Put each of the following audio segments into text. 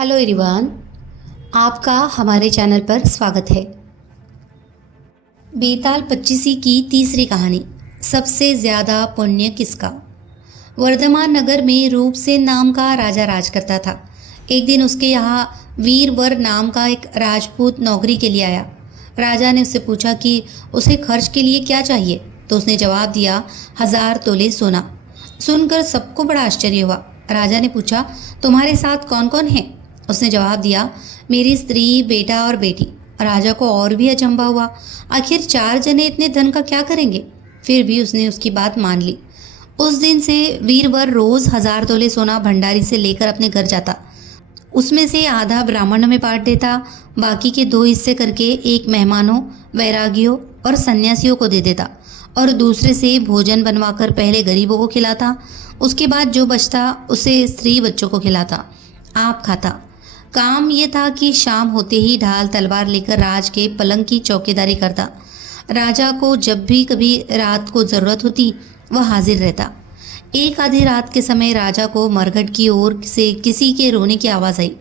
Hello everyone, आपका हमारे channel पर स्वागत है। बेताल पच्चीसी की तीसरी कहानी, सबसे ज़्यादा पुण्य किसका। वर्धमान नगर में रूपसेन नाम का राजा राज करता था। एक दिन उसके यहाँ वीरवर नाम का एक राजपूत नौकरी के लिए आया। राजा ने उससे पूछा कि उसे खर्च के लिए क्या चाहिए, तो उसने जवाब दिया 1000 तोले सोना। सुनकर सबको बड़ा आश्चर्य हुआ। राजा ने पूछा, तुम्हारे साथ कौन कौन है? उसने जवाब दिया, मेरी स्त्री, बेटा और बेटी। राजा को और भी अचंभा हुआ, आखिर 4 जने इतने धन का क्या करेंगे। फिर भी उसने उसकी बात मान ली। उस दिन से वीरवर रोज 1000 तोले सोना भंडारी से लेकर अपने घर जाता। उसमें से आधा ब्राह्मणों में बांट देता, बाकी के 2 हिस्से करके एक मेहमानों, वैरागियों और सन्यासियों को दे देता और दूसरे से भोजन बनवाकर पहले गरीबों को खिलाता। उसके बाद जो बचता उसे स्त्री बच्चों को खिलाता, आप खाता। काम ये था कि शाम होते ही ढाल तलवार लेकर राज के पलंग की चौकीदारी करता। राजा को जब भी कभी रात को ज़रूरत होती वह हाजिर रहता। एक आधी रात के समय राजा को मरघट की ओर से किसी के रोने की आवाज़ आई।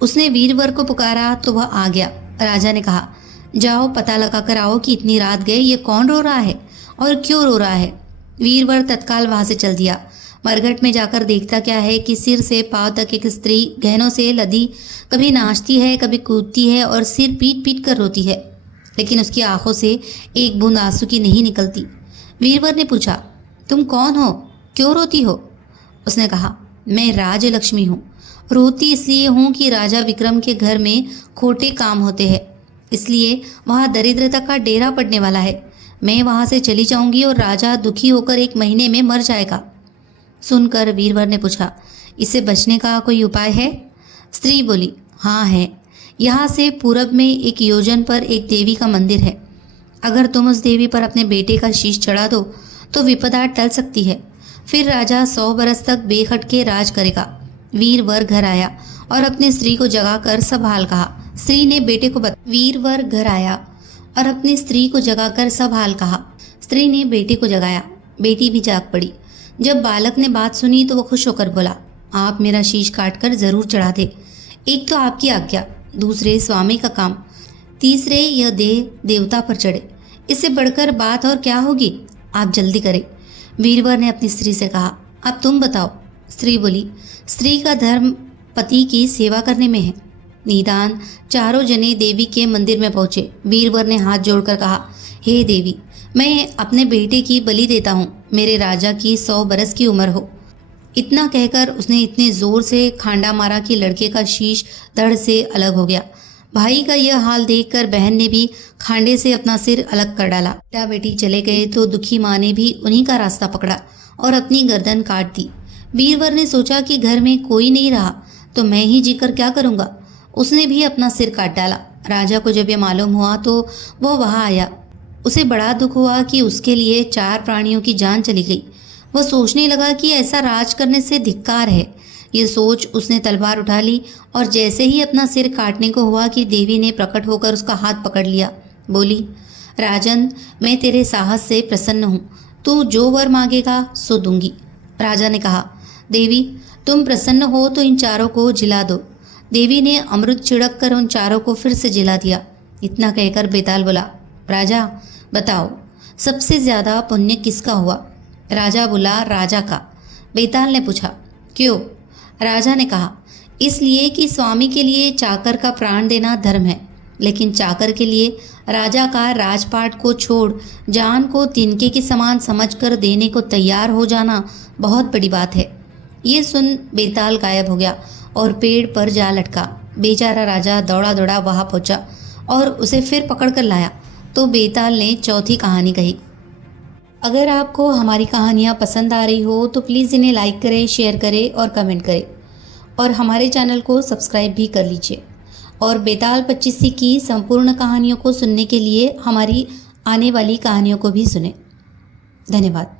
उसने वीरवर को पुकारा तो वह आ गया। राजा ने कहा, जाओ पता लगा कर आओ कि इतनी रात गए ये कौन रो रहा है और क्यों रो रहा है। वीरवर तत्काल वहाँ से चल दिया। मरघट में जाकर देखता क्या है कि सिर से पांव तक एक स्त्री गहनों से लदी कभी नाचती है, कभी कूदती है और सिर पीट पीट कर रोती है, लेकिन उसकी आंखों से एक बूंद आंसू की नहीं निकलती। वीरवर ने पूछा, तुम कौन हो, क्यों रोती हो? उसने कहा, मैं राजलक्ष्मी हूँ। रोती इसलिए हूँ कि राजा विक्रम के घर में खोटे काम होते हैं, इसलिए वहाँ दरिद्रता का डेरा पड़ने वाला है। मैं वहाँ से चली जाऊँगी और राजा दुखी होकर 1 महीने में मर जाएगा। सुनकर वीरवर ने पूछा, इससे बचने का कोई उपाय है? स्त्री बोली, हाँ है। यहाँ से पूरब में 1 योजन पर एक देवी का मंदिर है। अगर तुम उस देवी पर अपने बेटे का शीश चढ़ा दो तो विपदा टल सकती है। फिर राजा 100 बरस तक बेखटके राज करेगा। वीरवर घर आया और अपनी स्त्री को जगाकर सब हाल कहा। स्त्री ने बेटे को वीरवर घर आया और अपनी स्त्री को जगाकर सब हाल कहा। स्त्री ने बेटे को जगाया, बेटी भी जाग पड़ी। जब बालक ने बात सुनी तो वह खुश होकर बोला, आप मेरा शीश काट कर जरूर चढ़ा दे। एक तो आपकी आज्ञा, दूसरे स्वामी का काम, तीसरे यह देह देवता पर चढ़े। इससे बढ़कर बात और क्या होगी, आप जल्दी करें। वीरवर ने अपनी स्त्री से कहा, अब तुम बताओ। स्त्री बोली, स्त्री का धर्म पति की सेवा करने में है। निदान 4 जने देवी के मंदिर में पहुंचे। वीरवर ने हाथ जोड़कर कहा, हे देवी, मैं अपने बेटे की बलि देता हूँ, मेरे राजा की 100 बरस की उम्र हो। इतना कहकर उसने इतने जोर से खांडा मारा कि लड़के का शीश धड़ से अलग हो गया। भाई का यह हाल देखकर बहन ने भी खांडे से अपना सिर अलग कर डाला। बेटा बेटी चले गए तो दुखी माँ ने भी उन्हीं का रास्ता पकड़ा और अपनी गर्दन काट दी। वीरवर ने सोचा कि घर में कोई नहीं रहा तो मैं ही जीकर क्या करूँगा। उसने भी अपना सिर काट डाला। राजा को जब यह मालूम हुआ तो वह वहाँ आया। उसे बड़ा दुख हुआ कि उसके लिए 4 प्राणियों की जान चली गई। वह सोचने लगा कि ऐसा राज करने से धिक्कार है। ये सोच उसने तलवार उठा ली और जैसे ही अपना सिर काटने को हुआ कि देवी ने प्रकट होकर उसका हाथ पकड़ लिया। बोली, राजन, मैं तेरे साहस से प्रसन्न हूँ, तू जो वर मांगेगा सो दूंगी। राजा ने कहा, देवी, तुम प्रसन्न हो तो इन 4 को जिला दो। देवी ने अमृत छिड़क कर उन 4 को फिर से जिला दिया। इतना कहकर बेताल बोला, राजा बताओ, सबसे ज़्यादा पुण्य किसका हुआ? राजा बोला, राजा का। बेताल ने पूछा, क्यों? राजा ने कहा, इसलिए कि स्वामी के लिए चाकर का प्राण देना धर्म है, लेकिन चाकर के लिए राजा का राजपाट को छोड़ जान को तिनके के समान समझकर देने को तैयार हो जाना बहुत बड़ी बात है। ये सुन बेताल गायब हो गया और पेड़ पर जा लटका। बेचारा राजा दौड़ा दौड़ा वहाँ पहुँचा और उसे फिर पकड़ कर लाया तो बेताल ने चौथी कहानी कही। अगर आपको हमारी कहानियाँ पसंद आ रही हो तो प्लीज़ इन्हें लाइक करें, शेयर करें और कमेंट करें और हमारे चैनल को सब्सक्राइब भी कर लीजिए। और बेताल पच्चीसी की संपूर्ण कहानियों को सुनने के लिए हमारी आने वाली कहानियों को भी सुनें। धन्यवाद।